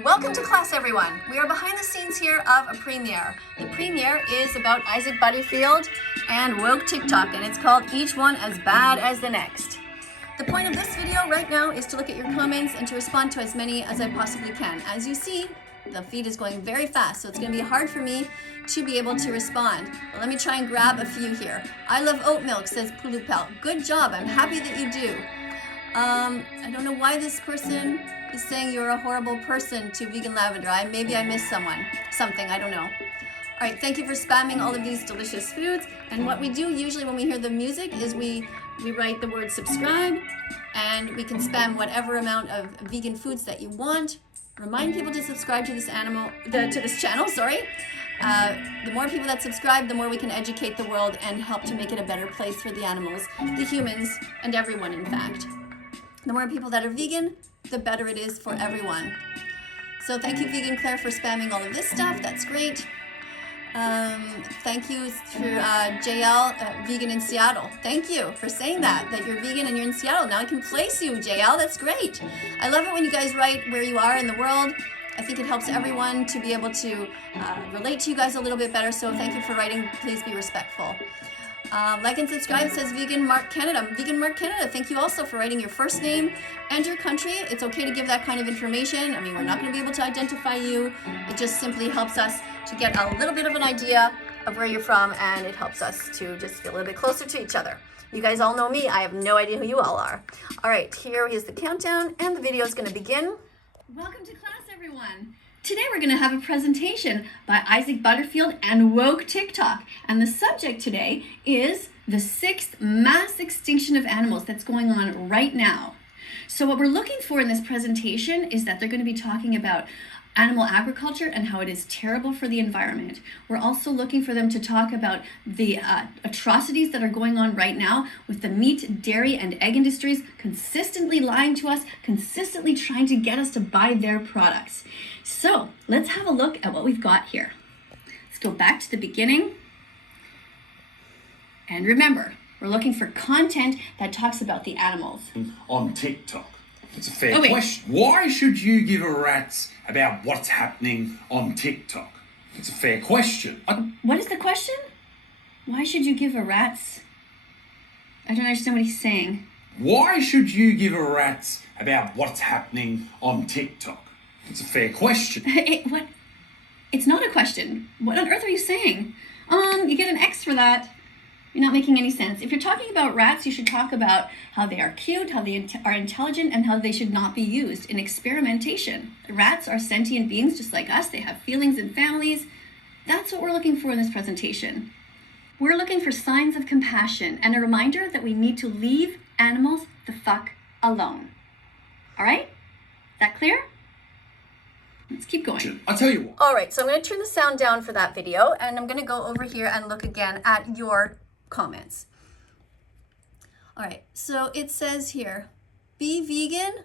Welcome to class, everyone. We are behind the scenes here of a premiere. The premiere is about Isaac Butterfield and woke TikTok, and it's called Each One as Bad as the Next. The point of this video right now is to look at your comments and to respond to as many as I possibly can. As you see, the feed is going very fast, so it's going to be hard for me to be able to respond. But let me try and grab a few here. I love oat milk, says Pulupel. Good job. I'm happy that you do. I don't know why this person is saying you're a horrible person to Vegan Lavender. Maybe I missed something, I don't know. All right, thank you for spamming all of these delicious foods. And what we do usually when we hear the music is we write the word subscribe, and we can spam whatever amount of vegan foods that you want. Remind people to subscribe to this channel, sorry. The more people that subscribe, the more we can educate the world and help to make it a better place for the animals, the humans, and everyone, in fact. The more people that are vegan, the better it is for everyone. So thank you, Vegan Claire, for spamming all of this stuff. That's great. Thank you for JL, Vegan in Seattle. Thank you for saying that you're vegan and you're in Seattle. Now I can place you, JL. That's great. I love it when you guys write where you are in the world. I think it helps everyone to be able to relate to you guys a little bit better. So thank you for writing. Please be respectful. Like and subscribe, says Vegan Mark Canada. Vegan Mark Canada, thank you also for writing your first name and your country. It's okay to give that kind of information. I mean, we're not going to be able to identify you. It just simply helps us to get a little bit of an idea of where you're from, and it helps us to just feel a little bit closer to each other. You guys all know me. I have no idea who you all are. All right, here is the countdown, and the video is going to begin. Welcome to class, everyone. Today we're going to have a presentation by Isaac Butterfield and woke TikTok. And the subject today is the 6th mass extinction of animals that's going on right now. So what we're looking for in this presentation is that they're going to be talking about animal agriculture and how it is terrible for the environment. We're also looking for them to talk about the atrocities that are going on right now with the meat, dairy, and egg industries consistently lying to us, consistently trying to get us to buy their products. So let's have a look at what we've got here. Let's go back to the beginning. And remember, we're looking for content that talks about the animals. On TikTok. It's a fair question. Why should you give a rat's about what's happening on TikTok? It's a fair question. What is the question? Why should you give a rat's? I don't understand what he's saying. Why should you give a rat's about what's happening on TikTok? It's a fair question. What? It's not a question. What on earth are you saying? You get an X for that. You're not making any sense. If you're talking about rats, you should talk about how they are cute, how they are intelligent, and how they should not be used in experimentation. Rats are sentient beings just like us. They have feelings and families. That's what we're looking for in this presentation. We're looking for signs of compassion and a reminder that we need to leave animals the fuck alone. All right? Is that clear? Let's keep going. I'll tell you what. All right, so I'm going to turn the sound down for that video, and I'm going to go over here and look again at your comments. All right, so it says here, be vegan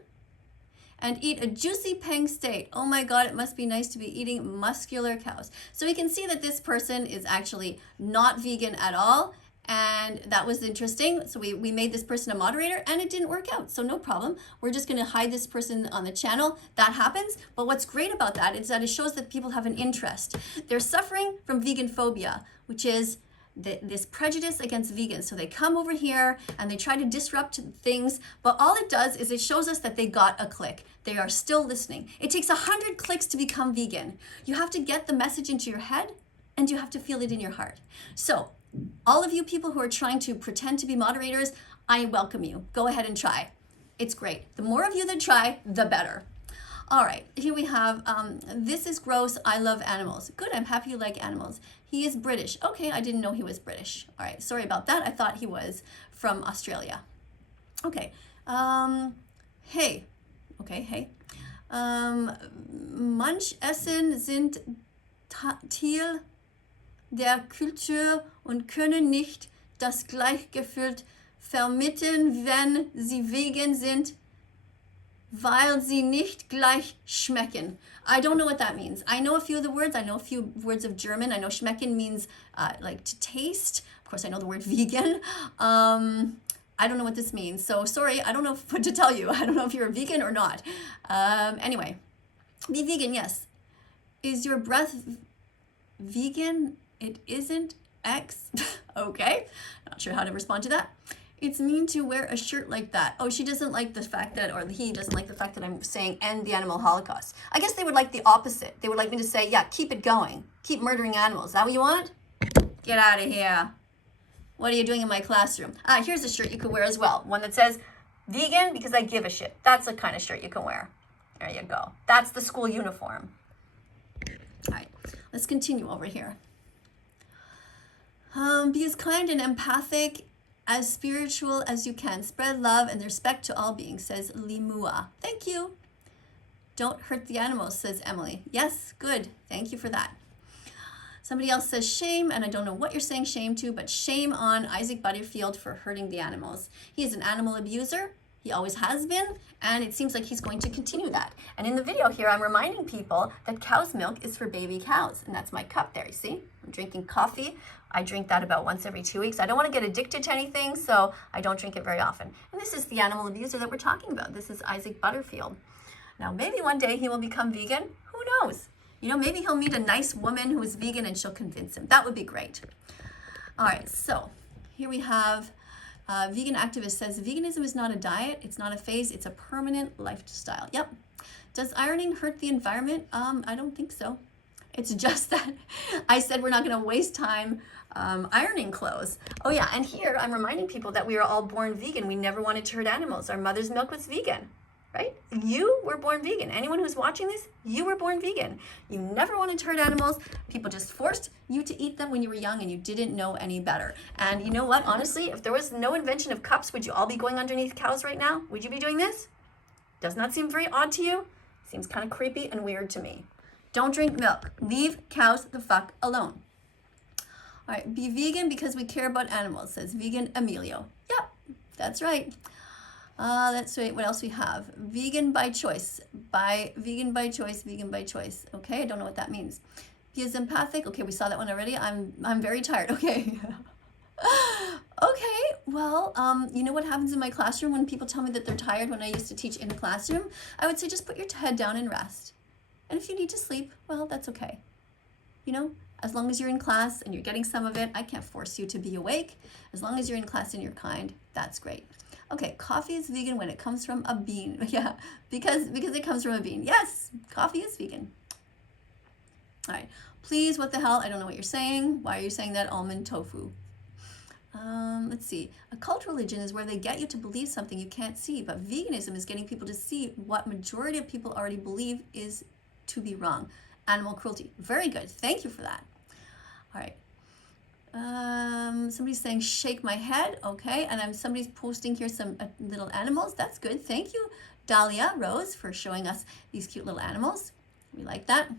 and eat a juicy peng steak. Oh my God, it must be nice to be eating muscular cows. So we can see that this person is actually not vegan at all, and that was interesting. So we made this person a moderator, and it didn't work out, so no problem. We're just gonna hide this person on the channel. That happens, but what's great about that is that it shows that people have an interest. They're suffering from vegan phobia, which is this prejudice against vegans. So they come over here and they try to disrupt things, but all it does is it shows us that they got a click. They are still listening. It takes 100 clicks to become vegan. You have to get the message into your head, and you have to feel it in your heart. So all of you people who are trying to pretend to be moderators, I welcome you. Go ahead and try. It's great. The more of you that try, the better. All right, here we have, this is gross, I love animals. Good, I'm happy you like animals. He is British. Okay, I didn't know he was British. All right, sorry about that. I thought he was from Australia. Okay, hey. Okay, hey. Manch Essen sind Teil der Kultur und können nicht das Gleichgefühl vermitteln, wenn sie vegan sind, weil sie nicht gleich schmecken. I don't know what that means. I know a few of the words. I know a few words of German. I know schmecken means like to taste. Of course, I know the word vegan. I don't know what this means. So sorry, I don't know what to tell you. I don't know if you're a vegan or not. Anyway, Be vegan, yes. Is your breath vegan? It isn't X. Okay, not sure how to respond to that. It's mean to wear a shirt like that. Oh, she doesn't like the fact that, or he doesn't like the fact that I'm saying end the animal holocaust. I guess they would like the opposite. They would like me to say, yeah, keep it going. Keep murdering animals. Is that what you want? Get out of here. What are you doing in my classroom? Ah, here's a shirt you could wear as well. One that says, vegan because I give a shit. That's the kind of shirt you can wear. There you go. That's the school uniform. All right, let's continue over here. Be as kind and empathic, as spiritual as you can. Spread love and respect to all beings, says Limua. Thank you. Don't hurt the animals, says Emily. Yes, good. Thank you for that. Somebody else says shame, and I don't know what you're saying shame to, but shame on Isaac Butterfield for hurting the animals. He is an animal abuser. He always has been, and it seems like he's going to continue that. And in the video here, I'm reminding people that cow's milk is for baby cows, and that's my cup there, you see? I'm drinking coffee. I drink that about once every 2 weeks. I don't want to get addicted to anything, so I don't drink it very often. And this is the animal abuser that we're talking about. This is Isaac Butterfield. Now, maybe one day he will become vegan. Who knows? You know, maybe he'll meet a nice woman who is vegan and she'll convince him. That would be great. All right, so here we have vegan activist says, veganism is not a diet, it's not a phase, it's a permanent lifestyle. Yep. Does ironing hurt the environment? I don't think so. It's just that I said we're not going to waste time ironing clothes. Oh yeah, and here I'm reminding people that we are all born vegan. We never wanted to hurt animals. Our mother's milk was vegan. Right? You were born vegan. Anyone who's watching this, you were born vegan. You never wanted to hurt animals. People just forced you to eat them when you were young and you didn't know any better. And you know what? Honestly, if there was no invention of cups, would you all be going underneath cows right now? Would you be doing this? Does not seem very odd to you? Seems kind of creepy and weird to me. Don't drink milk. Leave cows the fuck alone. All right, be vegan because we care about animals, says vegan Emilio. Yep, that's right. Let's wait, what else we have? Vegan by choice. Vegan by choice, vegan by choice. Okay, I don't know what that means. Be as empathic. Okay, we saw that one already. I'm very tired. Okay. Okay, well, you know what happens in my classroom when people tell me that they're tired when I used to teach in the classroom? I would say just put your head down and rest. And if you need to sleep, well, that's okay. You know, as long as you're in class and you're getting some of it, I can't force you to be awake. As long as you're in class and you're kind, that's great. Okay, coffee is vegan when it comes from a bean. Yeah, because it comes from a bean. Yes, coffee is vegan. All right, please, what the hell? I don't know what you're saying. Why are you saying that? Almond tofu. Let's see. A cult religion is where they get you to believe something you can't see, but veganism is getting people to see what majority of people already believe is to be wrong. Animal cruelty. Very good. Thank you for that. All right. Somebody's saying shake my head. Okay, and somebody's posting here some little animals. That's good. Thank you, Dahlia Rose, for showing us these cute little animals. We like that.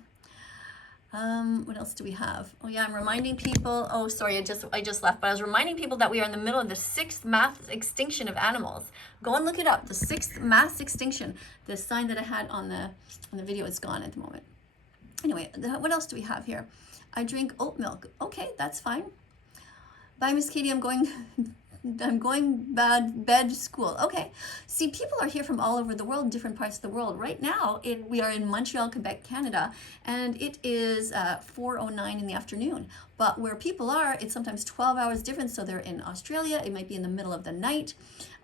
What else do we have? Oh yeah, I'm reminding people. Oh, sorry, I just left, but I was reminding people that we are in the middle of the 6th mass extinction of animals. Go and look it up. The 6th mass extinction. The sign that I had on the video is gone at the moment. Anyway, what else do we have here? I drink oat milk. Okay, that's fine. Bye, Miss Katie. I'm going bed school. Okay. See, people are here from all over the world, in different parts of the world. Right now, we are in Montreal, Quebec, Canada, and it is 4:09 in the afternoon. But where people are, it's sometimes 12 hours different. So they're in Australia. It might be in the middle of the night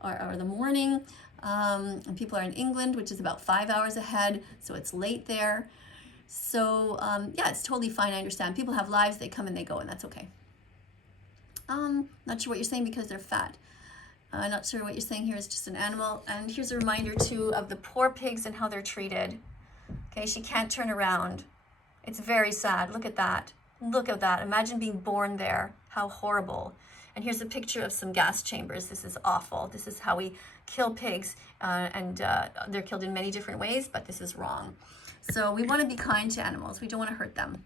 or the morning. And people are in England, which is about 5 hours ahead. So it's late there. So yeah, it's totally fine. I understand. People have lives. They come and they go, and that's okay. Not sure what you're saying because they're fat. Not sure what you're saying here is just an animal. And here's a reminder too of the poor pigs and how they're treated. Okay, she can't turn around. It's very sad. Look at that. Look at that. Imagine being born there. How horrible. And here's a picture of some gas chambers. This is awful. This is how we kill pigs. And they're killed in many different ways, but this is wrong. So we want to be kind to animals. We don't want to hurt them.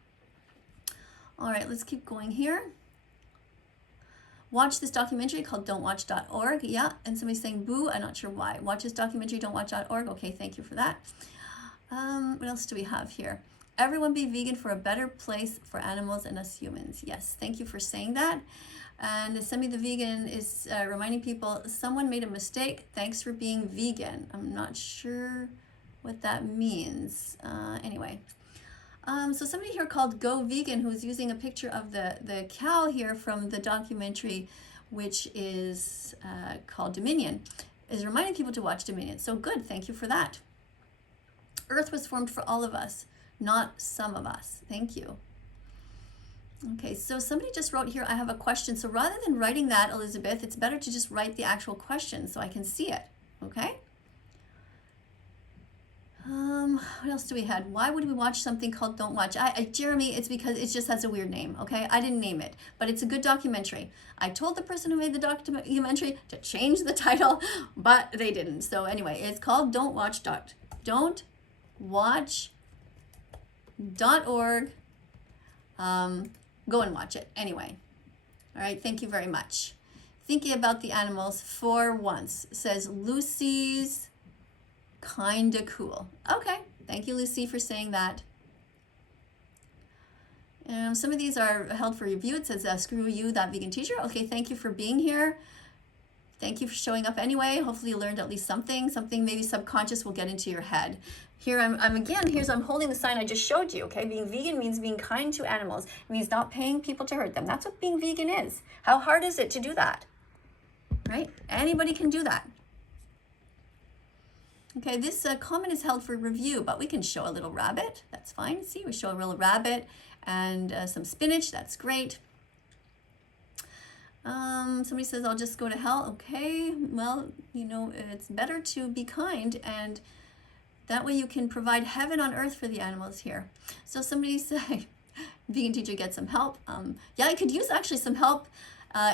All right, let's keep going here. Watch this documentary called don'twatch.org. Yeah, and somebody's saying boo. I'm not sure why. Watch this documentary, don'twatch.org. Okay, thank you for that. What else do we have here? Everyone be vegan for a better place for animals and us humans. Yes, thank you for saying that. And Semi the Vegan is reminding people, someone made a mistake. Thanks for being vegan. I'm not sure what that means. Anyway. So somebody here called Go Vegan, who's using a picture of the cow here from the documentary, which is called Dominion, is reminding people to watch Dominion. So good, thank you for that. Earth was formed for all of us, not some of us. Thank you. Okay, so somebody just wrote here, I have a question. So rather than writing that, Elizabeth, it's better to just write the actual question so I can see it, okay? What else do we have? Why would we watch something called Don't Watch? Jeremy, it's because it just has a weird name, okay? I didn't name it, but it's a good documentary. I told the person who made the documentary to change the title, but they didn't. So anyway, it's called don'twatch.org. Go and watch it anyway. All right, thank you very much. Thinking about the animals for once, says Lucy's kinda cool. Okay, thank you, Lucy, for saying that. Some of these are held for review. It says, screw you, that vegan teacher. Okay, thank you for being here. Thank you for showing up anyway. Hopefully you learned at least something maybe subconscious will get into your head. Here I'm holding the sign I just showed you, okay? Being vegan means being kind to animals. It means not paying people to hurt them. That's what being vegan is. How hard is it to do that? Right? Anybody can do that. Okay, this comment is held for review, but we can show a little rabbit. That's fine. See, we show a real rabbit and some spinach. That's great. Somebody says, I'll just go to hell. Okay, well, you know, it's better to be kind, and that way you can provide heaven on earth for the animals here. So somebody say, vegan teacher, get some help. Yeah, I could use actually some help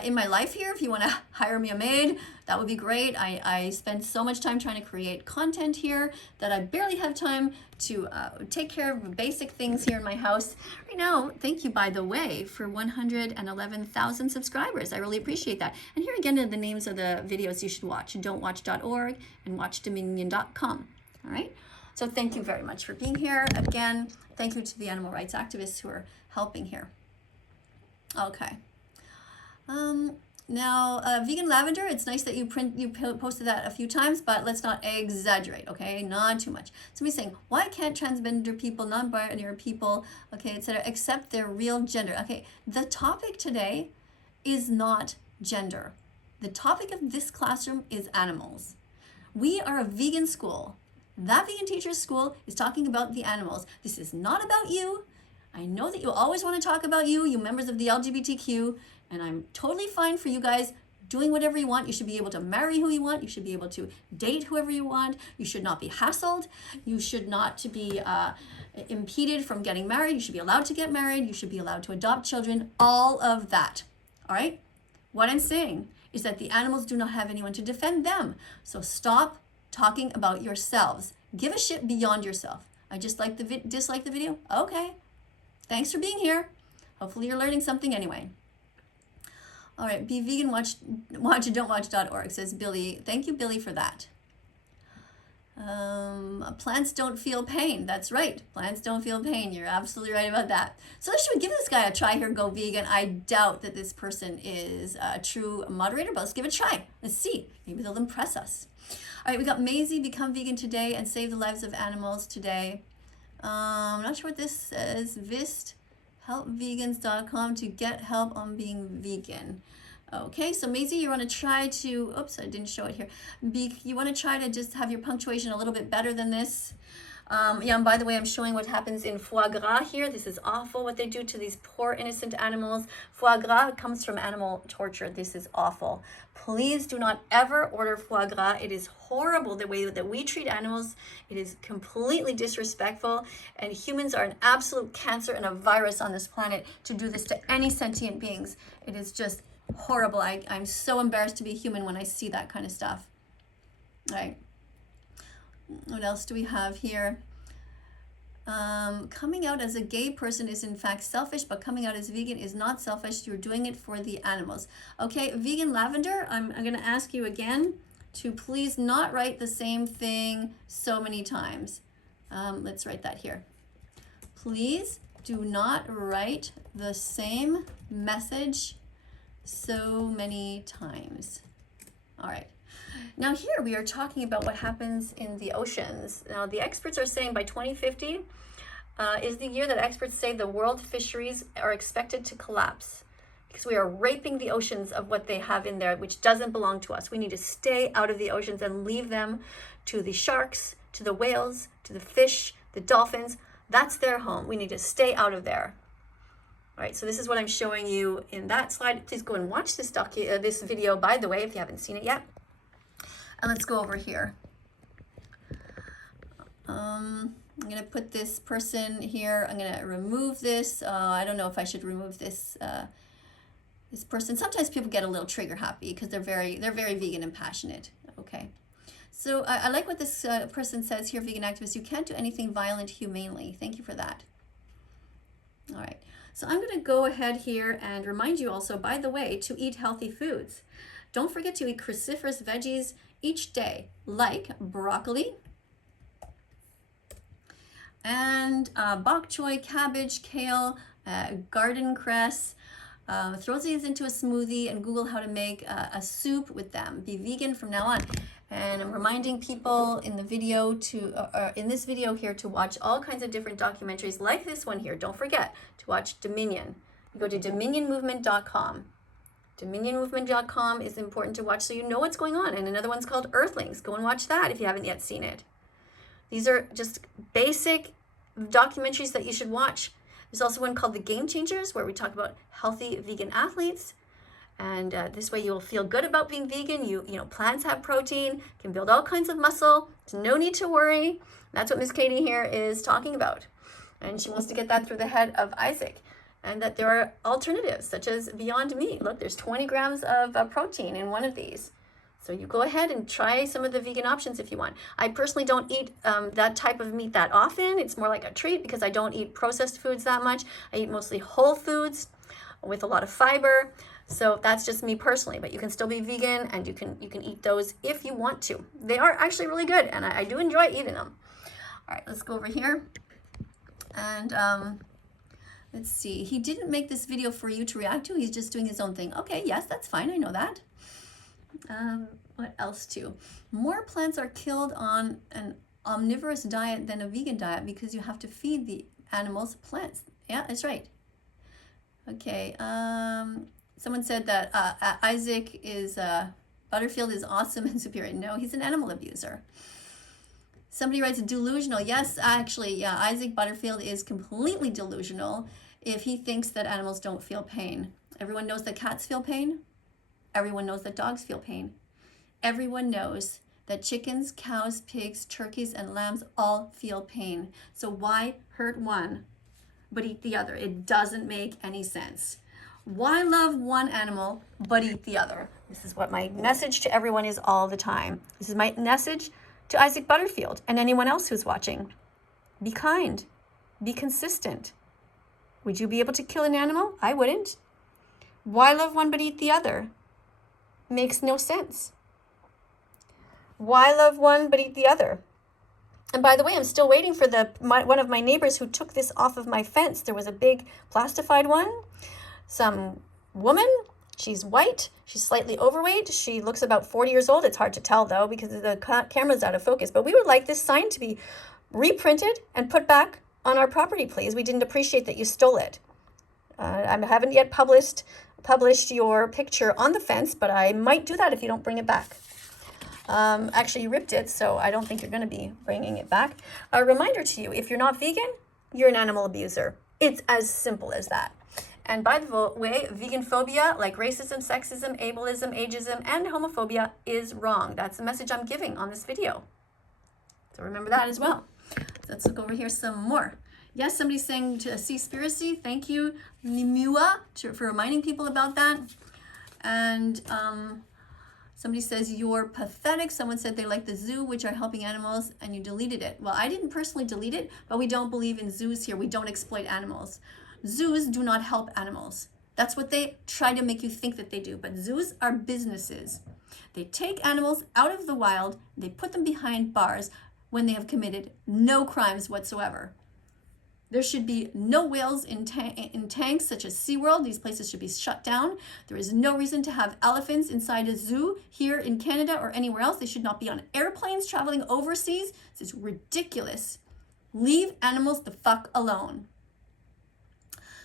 in my life here. If you want to hire me a maid, that would be great. I spend so much time trying to create content here that I barely have time to take care of basic things here in my house. Right now, thank you, by the way, for 111,000 subscribers. I really appreciate that. And here again are the names of the videos you should watch. Don'twatch.org and watchdominion.com. All right? So thank you very much for being here. Again, thank you to the animal rights activists who are helping here. Okay. Now, vegan lavender, it's nice that you posted that a few times, but let's not exaggerate, okay? Not too much. Somebody's saying, why can't transgender people, non-binary people, okay, etc., accept their real gender? Okay, the topic today is not gender. The topic of this classroom is animals. We are a vegan school. That Vegan Teacher's School is talking about the animals. This is not about you. I know that you always want to talk about you members of the LGBTQ, and I'm totally fine for you guys doing whatever you want. You should be able to marry who you want. You should be able to date whoever you want. You should not be hassled. You should not be impeded from getting married. You should be allowed to get married. You should be allowed to adopt children. All of that. All right? What I'm saying is that the animals do not have anyone to defend them. So stop talking about yourselves. Give a shit beyond yourself. I just like dislike the video? Okay. Thanks for being here. Hopefully you're learning something anyway. All right, be vegan, don'twatch.org, says Billy. Thank you, Billy, for that. Plants don't feel pain. That's right. Plants don't feel pain. You're absolutely right about that. So let's give this guy a try here, Go Vegan. I doubt that this person is a true moderator, but let's give it a try. Let's see. Maybe they'll impress us. All right, we got Maisie, become vegan today and save the lives of animals today. I'm not sure what this says. Vist, helpvegans.com to get help on being vegan. Okay, so Maisie, you want to try to, oops, I didn't show it here. You want to try to just have your punctuation a little bit better than this. Yeah, and by the way, I'm showing what happens in foie gras here. This is awful what they do to these poor innocent animals. Foie gras comes from animal torture. This is awful. Please do not ever order foie gras. It is horrible the way that we treat animals. It is completely disrespectful, and humans are an absolute cancer and a virus on this planet to do this to any sentient beings. It is just horrible. I'm so embarrassed to be human when I see that kind of stuff. All right. What else do we have here? Coming out as a gay person is in fact selfish, but coming out as vegan is not selfish. You're doing it for the animals. Okay, vegan lavender, I'm going to ask you again to please not write the same thing so many times. Let's write that here. Please do not write the same message so many times. All right. Now here we are talking about what happens in the oceans. Now the experts are saying by 2050 is the year that experts say the world fisheries are expected to collapse because we are raping the oceans of what they have in there, which doesn't belong to us. We need to stay out of the oceans and leave them to the sharks, to the whales, to the fish, the dolphins. That's their home. We need to stay out of there. All right, so this is what I'm showing you in that slide. Please go and watch this this video, by the way, if you haven't seen it yet. And let's go over here. I'm going to put this person here. I'm going to remove this. I don't know if I should remove this this person. Sometimes people get a little trigger happy because they're very vegan and passionate. Okay. So I like what this person says here, vegan activist. You can't do anything violent humanely. Thank you for that. All right. So I'm going to go ahead here and remind you also, by the way, to eat healthy foods. Don't forget to eat cruciferous veggies each day, like broccoli and bok choy, cabbage, kale, garden cress. Throw these into a smoothie and Google how to make a soup with them. Be vegan from now on. And I'm reminding people in the video in this video here to watch all kinds of different documentaries like this one here. Don't forget to watch Dominion. You go to dominionmovement.com. Dominionmovement.com is important to watch so you know what's going on. And another one's called Earthlings. Go and watch that if you haven't yet seen it. These are just basic documentaries that you should watch. There's also one called The Game Changers, where we talk about healthy vegan athletes. And this way you'll feel good about being vegan. You know, plants have protein, can build all kinds of muscle. There's no need to worry. That's what Miss KADIE here is talking about. And she wants to get that through the head of Isaac. And that there are alternatives, such as Beyond Meat. Look, there's 20 grams of protein in one of these. So you go ahead and try some of the vegan options if you want. I personally don't eat that type of meat that often. It's more like a treat because I don't eat processed foods that much. I eat mostly whole foods with a lot of fiber. So that's just me personally, but you can still be vegan and you can eat those if you want to. They are actually really good and I do enjoy eating them. All right, let's go over here. And let's see. He didn't make this video for you to react to. He's just doing his own thing. Okay, yes, that's fine. I know that. What else too? More plants are killed on an omnivorous diet than a vegan diet because you have to feed the animals plants. Yeah, that's right. Okay. Someone said that Isaac is Butterfield is awesome and superior. No, he's an animal abuser. Somebody writes delusional. Yes, actually, yeah, Isaac Butterfield is completely delusional if he thinks that animals don't feel pain. Everyone knows that cats feel pain. Everyone knows that dogs feel pain. Everyone knows that chickens, cows, pigs, turkeys, and lambs all feel pain. So why hurt one but eat the other? It doesn't make any sense. Why love one animal but eat the other? This is what my message to everyone is all the time. This is my message to Isaac Butterfield and anyone else who's watching. Be kind. Be consistent. Would you be able to kill an animal? I wouldn't. Why love one but eat the other? Makes no sense. Why love one but eat the other? And by the way, I'm still waiting for one of my neighbors who took this off of my fence. There was a big plastified one. Some woman, she's white, she's slightly overweight, she looks about 40 years old. It's hard to tell though because the camera's out of focus, but we would like this sign to be reprinted and put back on our property, please. We didn't appreciate that you stole it. I haven't yet published your picture on the fence, but I might do that if you don't bring it back. Actually, you ripped it, so I don't think you're going to be bringing it back. A reminder to you, if you're not vegan, you're an animal abuser. It's as simple as that. And by the way, vegan phobia, like racism, sexism, ableism, ageism, and homophobia is wrong. That's the message I'm giving on this video. So remember that as well. So let's look over here some more. Yes, somebody's saying to Seaspiracy. Thank you, Nimua, for reminding people about that. And somebody says, you're pathetic. Someone said they like the zoo, which are helping animals, and you deleted it. Well, I didn't personally delete it, but we don't believe in zoos here. We don't exploit animals. Zoos do not help animals. That's what they try to make you think that they do. But zoos are businesses. They take animals out of the wild, they put them behind bars when they have committed no crimes whatsoever. There should be no whales in tanks such as SeaWorld. These places should be shut down. There is no reason to have elephants inside a zoo here in Canada or anywhere else. They should not be on airplanes traveling overseas. This is ridiculous. Leave animals the fuck alone.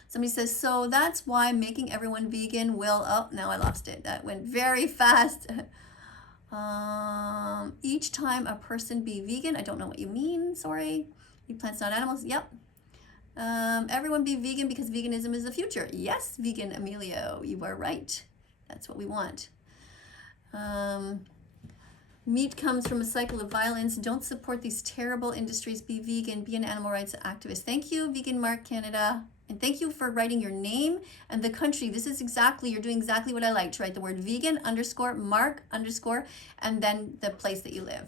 Somebody says, so that's why making everyone vegan will, oh, now I lost it. That went very fast. Each time a person be vegan, I don't know what you mean, sorry. Eat plants, not animals, yep. Everyone be vegan because veganism is the future. Yes, vegan Emilio, you are right. That's what we want. Meat comes from a cycle of violence. Don't support these terrible industries. Be vegan, be an animal rights activist. Thank you, Vegan Mark Canada. And thank you for writing your name and the country. This is exactly, you're doing exactly what I like, to write the word vegan _ Mark _ and then the place that you live.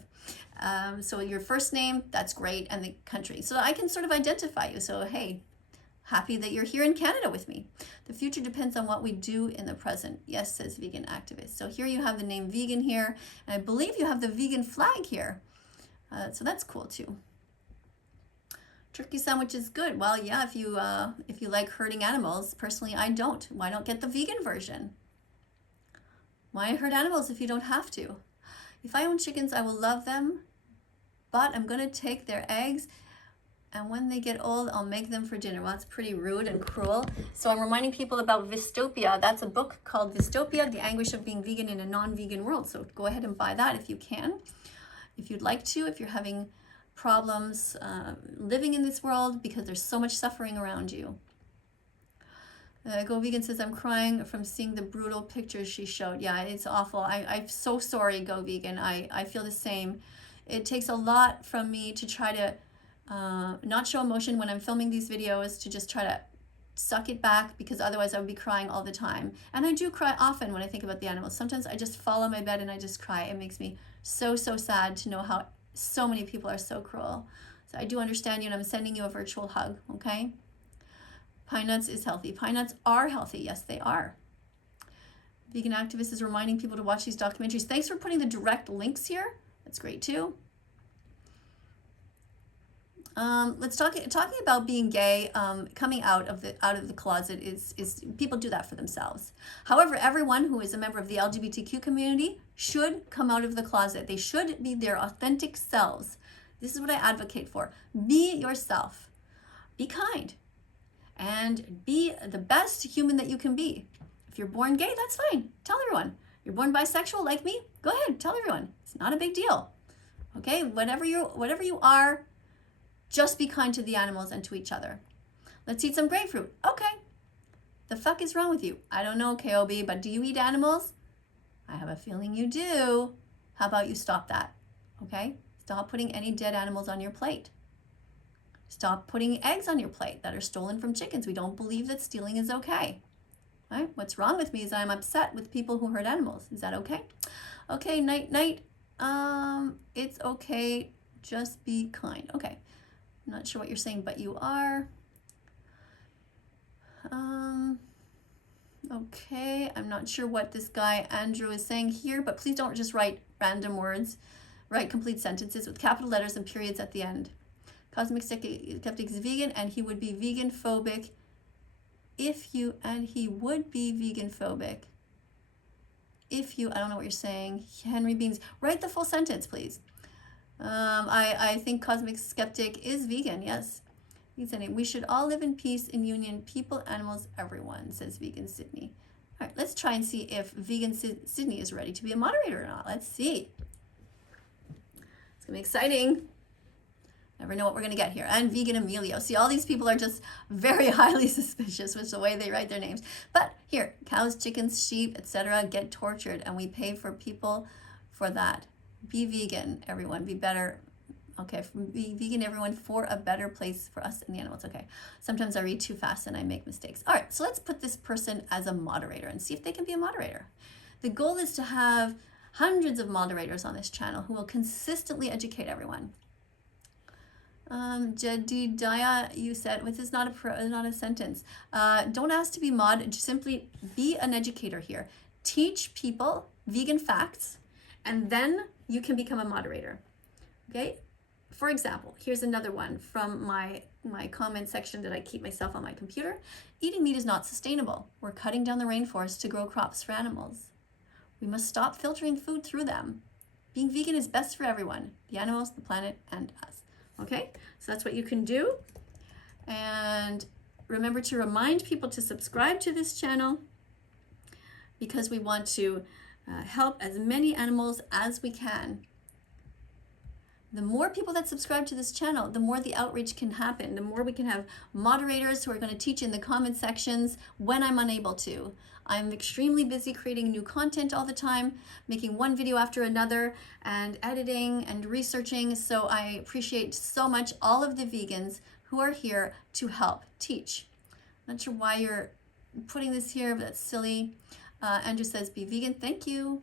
So your first name, that's great, and the country. So I can sort of identify you. So hey, happy that you're here in Canada with me. The future depends on what we do in the present. Yes, says vegan activist. So here you have the name vegan here, and I believe you have the vegan flag here. So that's cool too. Turkey sandwich is good. Well, yeah, if you like hurting animals. Personally, I don't. Why don't get the vegan version? Why hurt animals if you don't have to? If I own chickens, I will love them, but I'm gonna take their eggs, and when they get old, I'll make them for dinner. Well, that's pretty rude and cruel. So I'm reminding people about Vistopia. That's a book called Vistopia, The Anguish of Being Vegan in a Non-Vegan World. So go ahead and buy that if you can. If you'd like to, if you're having problems living in this world because there's so much suffering around you. Go Vegan says, I'm crying from seeing the brutal pictures she showed. Yeah, it's awful. I'm so sorry, Go Vegan. I feel the same. It takes a lot from me to try to not show emotion when I'm filming these videos, to just try to suck it back, because otherwise I would be crying all the time. And I do cry often when I think about the animals. Sometimes I just fall on my bed and I just cry. It makes me so sad to know how so many people are so cruel. So I do understand you, and I'm sending you a virtual hug, okay? Pine nuts is healthy. Pine nuts are healthy. Yes, they are. Vegan activist is reminding people to watch these documentaries. Thanks for putting the direct links here. That's great too. Let's talking about being gay. Coming out of the closet is people do that for themselves. However, everyone who is a member of the LGBTQ community should come out of the closet. They should be their authentic selves. This is what I advocate for. Be yourself. Be kind. And be the best human that you can be. If you're born gay, that's fine. Tell everyone. You're born bisexual like me, go ahead, tell everyone. It's not a big deal. Okay, whatever you are, just be kind to the animals and to each other. Let's eat some grapefruit. Okay. The fuck is wrong with you? I don't know, KOB, but do you eat animals? I have a feeling you do. How about you stop that? Okay? Stop putting any dead animals on your plate. Stop putting eggs on your plate that are stolen from chickens. We don't believe that stealing is okay. Right? What's wrong with me is I'm upset with people who hurt animals. Is that okay? Okay, night. It's okay. Just be kind. Okay. I'm not sure what you're saying, but you are. Okay, I'm not sure what this guy Andrew is saying here, but please don't just write random words. Write complete sentences with capital letters and periods at the end. Cosmic Skeptic is vegan, and he would be vegan phobic he would be vegan phobic I don't know what you're saying. Henry Beans, write the full sentence, please. I think Cosmic Skeptic is vegan, yes. He's saying, we should all live in peace, in union, people, animals, everyone, says Vegan Sydney. All right, let's try and see if Vegan Sydney is ready to be a moderator or not. Let's see. It's gonna be exciting. Never know what we're gonna get here. And Vegan Emilio. See, all these people are just very highly suspicious with the way they write their names. But here, cows, chickens, sheep, etc. get tortured, and we pay for people for that. Be vegan, everyone. Be better. Okay, be vegan, everyone, for a better place for us and the animals. Okay, sometimes I read too fast and I make mistakes. All right, so let's put this person as a moderator and see if they can be a moderator. The goal is to have hundreds of moderators on this channel who will consistently educate everyone. Jedidiah, you said, this is not a sentence. Don't ask to be mod, simply be an educator here. Teach people vegan facts, and then you can become a moderator. Okay? For example, here's another one from my comment section that I keep myself on my computer. Eating meat is not sustainable. We're cutting down the rainforest to grow crops for animals. We must stop filtering food through them. Being vegan is best for everyone, the animals, the planet, and us. Okay, so that's what you can do. And remember to remind people to subscribe to this channel because we want to help as many animals as we can. The more people that subscribe to this channel, the more the outreach can happen, the more we can have moderators who are going to teach in the comment sections when I'm unable to. I'm extremely busy creating new content all the time, making one video after another, and editing and researching. So I appreciate so much all of the vegans who are here to help teach. Not sure why you're putting this here, but that's silly. Andrew says, be vegan. Thank you.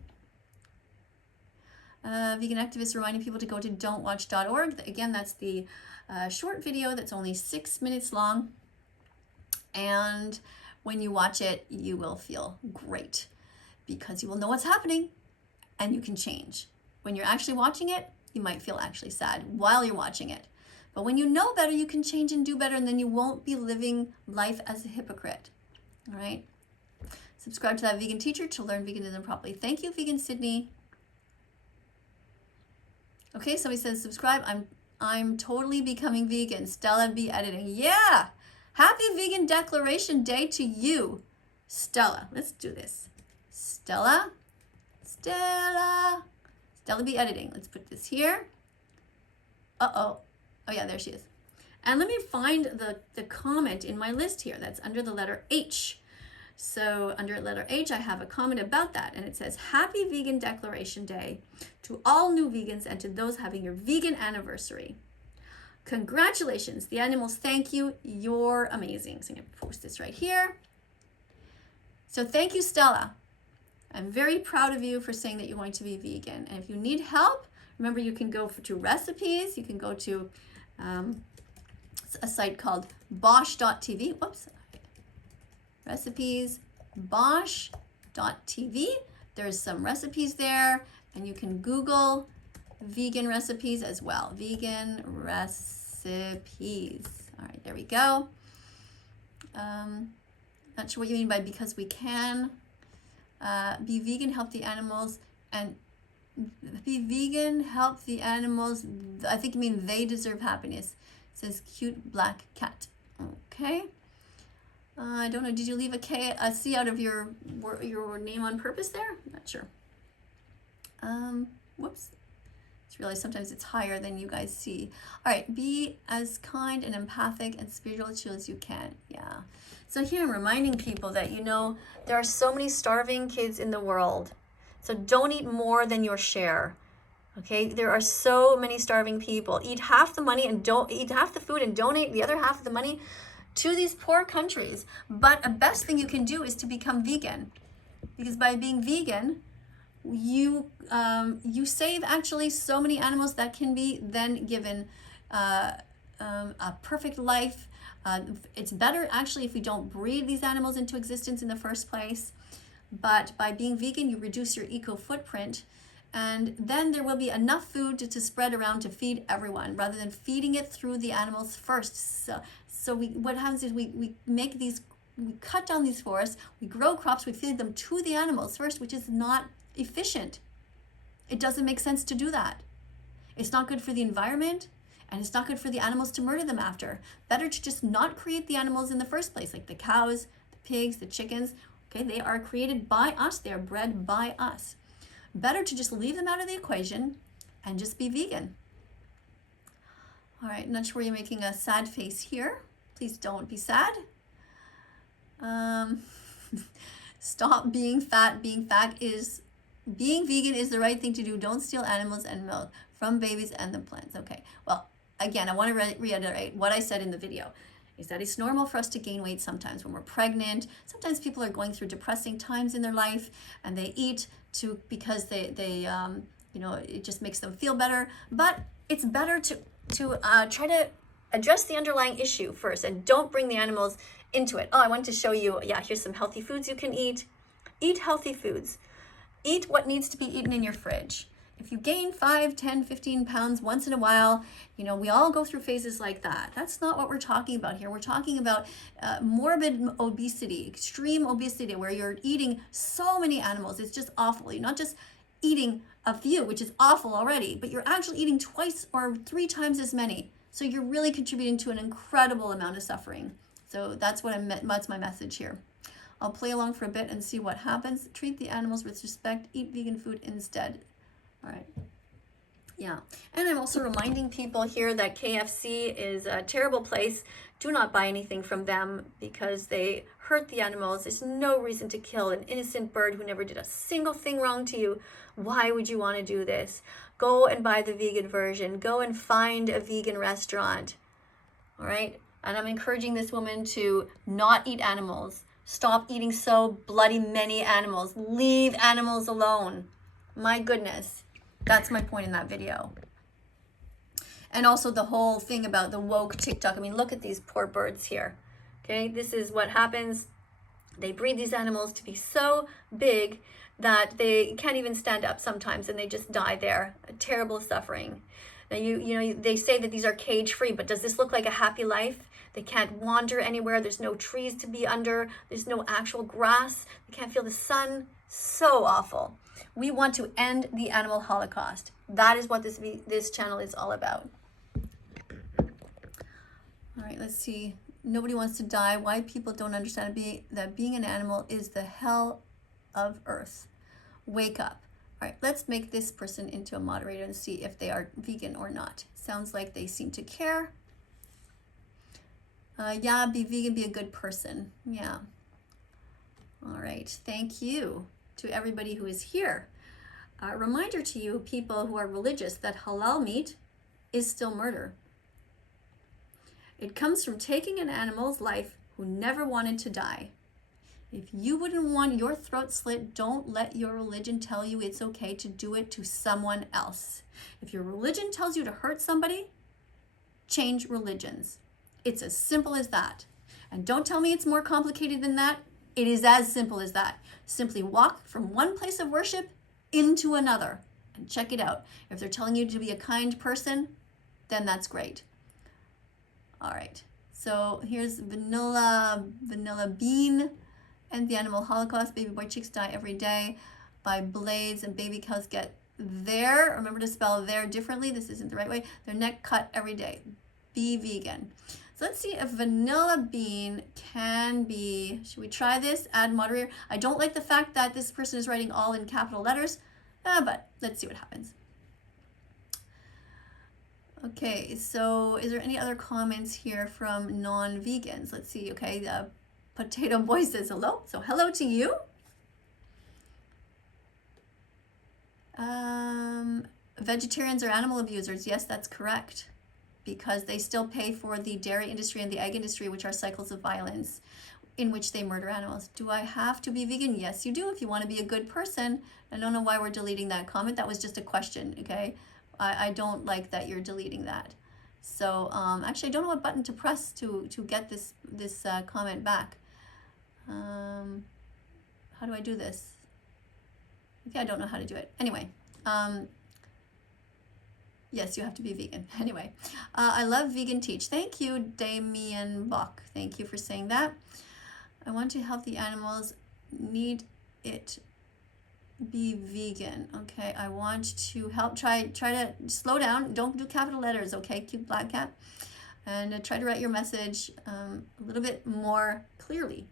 Vegan activists reminding people to go to don'twatch.org. Again, that's the short video that's only 6 minutes long. And when you watch it, you will feel great because you will know what's happening and you can change. When you're actually watching it, you might feel actually sad while you're watching it. But when you know better, you can change and do better, and then you won't be living life as a hypocrite. All right? Subscribe to That Vegan Teacher to learn veganism properly. Thank you, Vegan Sydney. Okay, somebody says subscribe. I'm totally becoming vegan. Stella B editing. Yeah. Happy Vegan Declaration Day to you, Stella. Let's do this. Stella B editing. Let's put this here. Oh yeah, there she is. And let me find the comment in my list here that's under the letter H. So under letter H, I have a comment about that, and it says, Happy Vegan Declaration Day to all new vegans and to those having your vegan anniversary. Congratulations. The animals thank you. You're amazing. So I'm going to post this right here. So thank you, Stella. I'm very proud of you for saying that you're going to be vegan. And if you need help, remember you can go to recipes. You can go to a site called bosch.tv. Whoops. Recipes, bosch.tv. There's some recipes there, and you can Google vegan recipes as well. Vegan recipes. All right, there we go. Not sure what you mean by because we can. Be vegan, help the animals, and be vegan, help the animals. I think you mean they deserve happiness. It says cute black cat. Okay. I don't know. Did you leave a C out of your name on purpose there? Not sure. Whoops. Just realized sometimes it's higher than you guys see. All right. Be as kind and empathic and spiritual as you can. Yeah. So here I'm reminding people that, there are so many starving kids in the world. So don't eat more than your share. Okay. There are so many starving people. Eat half the money and don't eat half the food and donate the other half of the money to these poor countries. But a best thing you can do is to become vegan, because by being vegan, you save actually so many animals that can be then given a perfect life. It's better actually if we don't breed these animals into existence in the first place. But by being vegan, you reduce your eco footprint, and then there will be enough food to spread around to feed everyone, rather than feeding it through the animals first. So what happens is we cut down these forests, we grow crops, we feed them to the animals first, which is not efficient. It doesn't make sense to do that. It's not good for the environment, and it's not good for the animals to murder them after. Better to just not create the animals in the first place, like the cows, the pigs, the chickens. Okay, they are created by us, they are bred by us. Better to just leave them out of the equation and just be vegan. All right, not sure you're making a sad face here. Please don't be sad. Stop being fat. Being vegan is the right thing to do. Don't steal animals and milk from babies and the plants. Okay, well, again, I want to reiterate what I said in the video. Is that it's normal for us to gain weight sometimes when we're pregnant. Sometimes people are going through depressing times in their life, and they eat because they it just makes them feel better. But it's better to try to address the underlying issue first, and don't bring the animals into it. Oh, I wanted to show you. Yeah, here's some healthy foods you can eat. Eat healthy foods. Eat what needs to be eaten in your fridge. If you gain 5, 10, 15 pounds once in a while, you know, we all go through phases like that. That's not what we're talking about here. We're talking about morbid obesity, extreme obesity, where you're eating so many animals. It's just awful. You're not just eating a few, which is awful already, but you're actually eating twice or 3 times as many. So you're really contributing to an incredible amount of suffering. So that's that's my message here. I'll play along for a bit and see what happens. Treat the animals with respect. Eat vegan food instead. All right. Yeah. And I'm also reminding people here that KFC is a terrible place. Do not buy anything from them because they hurt the animals. There's no reason to kill an innocent bird who never did a single thing wrong to you. Why would you want to do this? Go and buy the vegan version. Go and find a vegan restaurant. All right. And I'm encouraging this woman to not eat animals. Stop eating so bloody many animals. Leave animals alone. My goodness. That's my point in that video. And also the whole thing about the woke TikTok. I mean, look at these poor birds here. Okay, this is what happens. They breed these animals to be so big that they can't even stand up sometimes, and they just die there. A terrible suffering. Now, you know, they say that these are cage-free, but does this look like a happy life? They can't wander anywhere. There's no trees to be under. There's no actual grass. They can't feel the sun. So awful. We want to end the animal holocaust. That is what this channel is all about. All right, let's see. Nobody wants to die. Why people don't understand that being an animal is the hell of earth. Wake up. All right, let's make this person into a moderator and see if they are vegan or not. Sounds like they seem to care. Yeah, be vegan, be a good person. Yeah. All right, thank you to everybody who is here. A reminder to you people who are religious that halal meat is still murder. It comes from taking an animal's life who never wanted to die. If you wouldn't want your throat slit, don't let your religion tell you it's okay to do it to someone else. If your religion tells you to hurt somebody, change religions. It's as simple as that. And don't tell me it's more complicated than that. It is as simple as that. Simply walk from one place of worship into another and check it out. If they're telling you to be a kind person, then that's great. All right, so here's vanilla bean and the animal holocaust. Baby boy chicks die every day by blades, and baby cows get remember to spell their differently. This isn't the right way. Their neck cut every day. Be vegan. So let's see if vanilla bean can be, should we try this? Add moderator. I don't like the fact that this person is writing all in capital letters, but let's see what happens. Okay, so is there any other comments here from non-vegans? Let's see, okay, the Potato Boy says hello. So hello to you. Vegetarians are animal abusers. Yes, that's correct. Because they still pay for the dairy industry and the egg industry, which are cycles of violence in which they murder animals. Do I have to be vegan? Yes, you do if you want to be a good person. I don't know why we're deleting that comment. That was just a question, okay? I don't like that you're deleting that. So actually, I don't know what button to press to get this comment back. How do I do this? Okay, I don't know how to do it. Anyway, yes, you have to be vegan. Anyway, I love Vegan Teach. Thank you, Damien Bach. Thank you for saying that. I want to help the animals. Need it. Be vegan. Okay, I want to help. Try to slow down. Don't do capital letters. Okay, cute black cat. And try to write your message a little bit more clearly.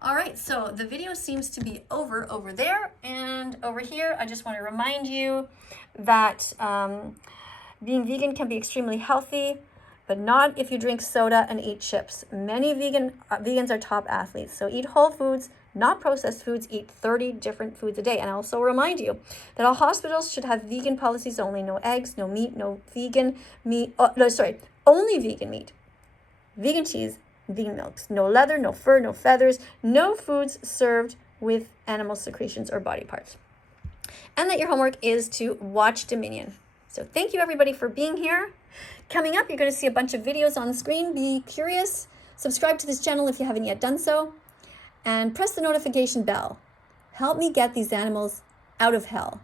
All right, so the video seems to be over there, and over here I just want to remind you that being vegan can be extremely healthy, but not if you drink soda and eat chips. Many vegans are top athletes, so eat whole foods, not processed foods. Eat 30 different foods a day. And I also remind you that all hospitals should have vegan policies only. No eggs, no meat, no vegan meat. Only vegan meat, vegan cheese, vegan milks, no leather, no fur, no feathers, no foods served with animal secretions or body parts. And that your homework is to watch Dominion. So thank you everybody for being here. Coming up, you're going to see a bunch of videos on the screen. Be curious. Subscribe to this channel if you haven't yet done so. And press the notification bell. Help me get these animals out of hell.